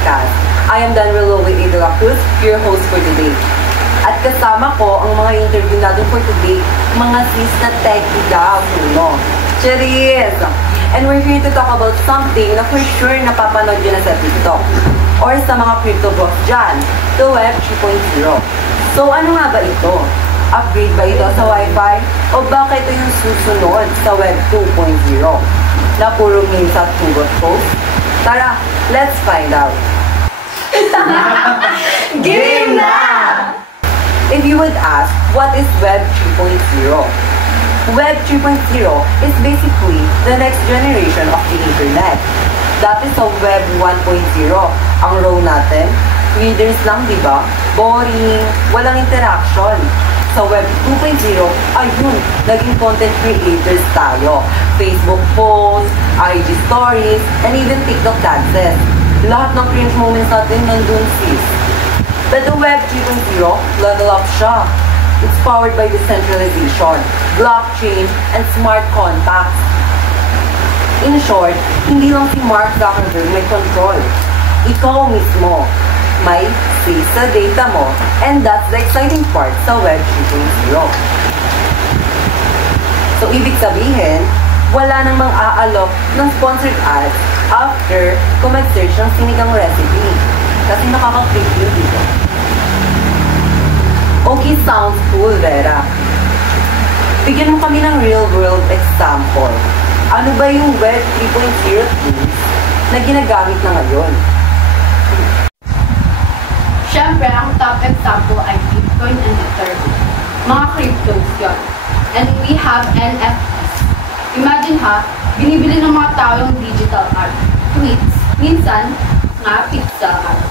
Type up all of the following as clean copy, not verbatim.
Podcast. I am Dan Relowe A. De La Cruz, your host for today. At kasama ko ang mga interview natin for today, mga sis na techie daw, no? Cheers! And we're here to talk about something na for sure napapanood yun na sa TikTok or sa mga crypto bros dyan, the Web 3.0. So ano nga ba ito? Upgrade ba ito sa Wi-Fi? O baka ito yung susunod sa Web 2.0 na puro memes at hugot post? Tara, let's find out! Game na! If you would ask, what is Web 3.0? Web 3.0 is basically the next generation of the internet. That is sa Web 1.0. Ang row natin, readers lang, di ba? Boring, walang interaction. Sa Web 2.0, ayun, naging content creators tayo. Facebook posts, IG stories, and even TikTok dances. Lahat ng cringe moments natin nandun, sis. But the Web 3.0, level up siya. It's powered by decentralization, blockchain, and smart contracts. In short, hindi lang si Mark Zuckerberg may control. Ikaw mismo may say sa data mo, and that's the exciting part sa Web 3.0. So, ibig sabihin, wala nang mang-aalok ng sponsored ads after kung mag-search ng sinigang recipe. Kasi nakaka-click yun dito. Okay, sounds cool, Vera. Bigyan mo kami ng real-world example. Ano ba yung Web 3.0 tools na ginagamit na ngayon? Siyempre, ang top example ay Bitcoin and Ethereum. Mga cryptos yun. And we have NFTs. Imagine ha, binibili ng mga tao yung digital art. Tweets. Minsan, nga pixel art.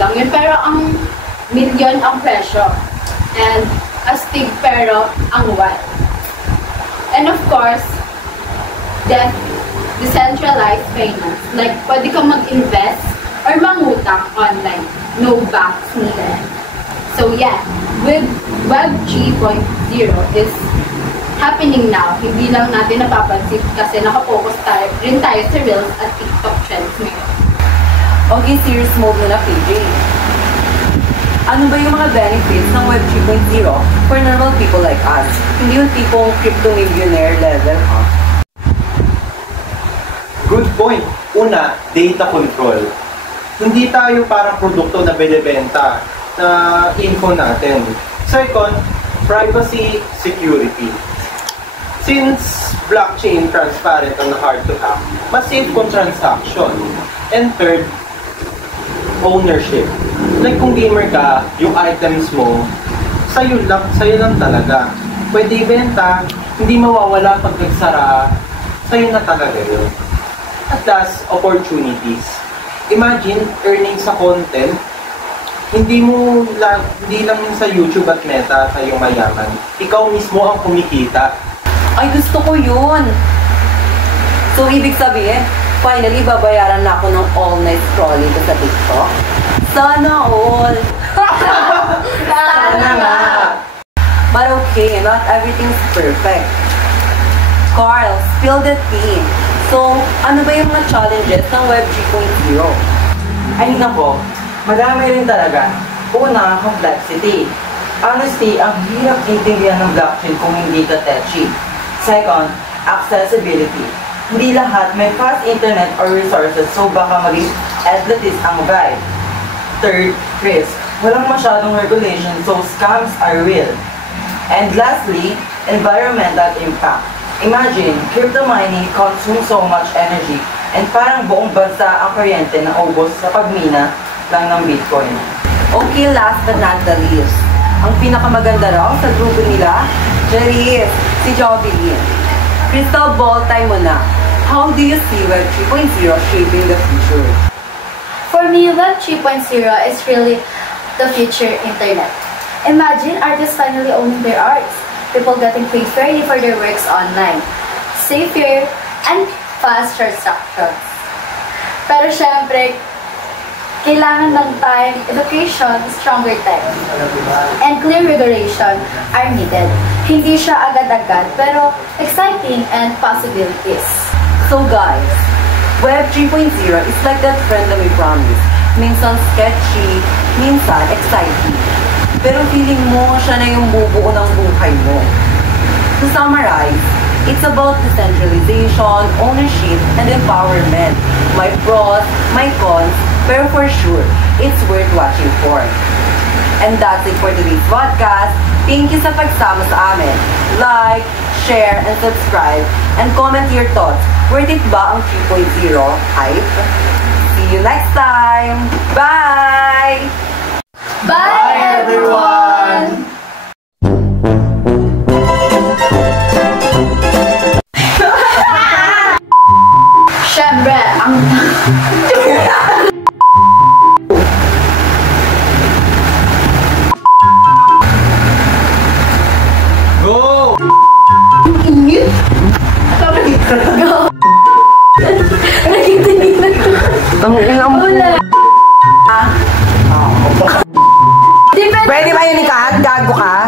Lang yun, pero ang milyon ang presyo. And astig pero ang wild. And of course, decentralized finance. Like, pwede ka mag-invest or mangutang online. No banks needed. So yeah, with Web 3.0 is happening now. Hindi lang natin napapansin kasi nakapokus rin tayo sa Reels at TikTok trends ngayon. Okay, serious mode na PJ. Ano ba yung mga benefits ng Web 3.0 for normal people like us? Hindi yung tipong crypto-millionaire level, ha? Good point. Una, data control. Hindi tayo parang produkto na binibenta na info natin. Second, privacy security. Since blockchain transparent ang hard to hack, mas safe kung transaction. And third, ownership. Like kung gamer ka, yung items mo, sa'yo lang talaga. Pwede ibenta, hindi mawawala pag nagsara, sa'yo na talaga yun. At last, opportunities. Imagine, earning sa content, hindi lang yun sa YouTube at Meta sa iyong mayaman. Ikaw mismo ang kumikita. Ay, gusto ko yun! So, ibig sabihin, finally, babayaran na ako ng all-night scrolling ko sa TikTok? Sana all! Sana nga! But okay, not everything's perfect. Carl, spill the tea. So, ano ba yung mga challenges ng Web 3.0? Ay nako, madami rin talaga. Una, complexity. Honestly, ang hirap intindihan ng blockchain kung hindi ka techy. Second, accessibility. Hindi lahat may fast internet or resources, so baka maging elitist ang vibe. Third, risk. Walang masyadong regulation, so scams are real. And lastly, environmental impact. Imagine, crypto mining consumes so much energy and parang buong bansa ang kuryente na ubos sa pagmina lang ng Bitcoin. Okay, last but not the least. Ang pinakamaganda raw sa grupo nila, Jerry, si Jovelyn. Crystal ball time mo na. How do you see Web 3.0 shaping the future? For me, Web 3.0 is really the future internet. Imagine artists finally owning their arts. People getting paid fairly for their works online. Safer and faster transactions. Pero syempre, kailangan ng time, education, stronger tech, and clear regulation are needed. Hindi siya agad-agad, pero exciting and possibilities. So guys, Web 3.0 is like that friend that we promised. minsan sketchy, minsan exciting. Pero feeling mo siya na yung bubuo ng buhay mo. To summarize, it's about decentralization, ownership, and empowerment. My pros, my cons, pero for sure, it's worth watching for. And that's it for today's podcast. Thank you sa pagsama sa amin. Like, share, and subscribe, and comment your thoughts. Worth it ba ang 3.0 hype? See you next time! Bye! Bye, everyone! Syempre, ang... Go! Init? Go! Nakikinig na ko. Wala. Pwede ba yun ikahat? Gago ka?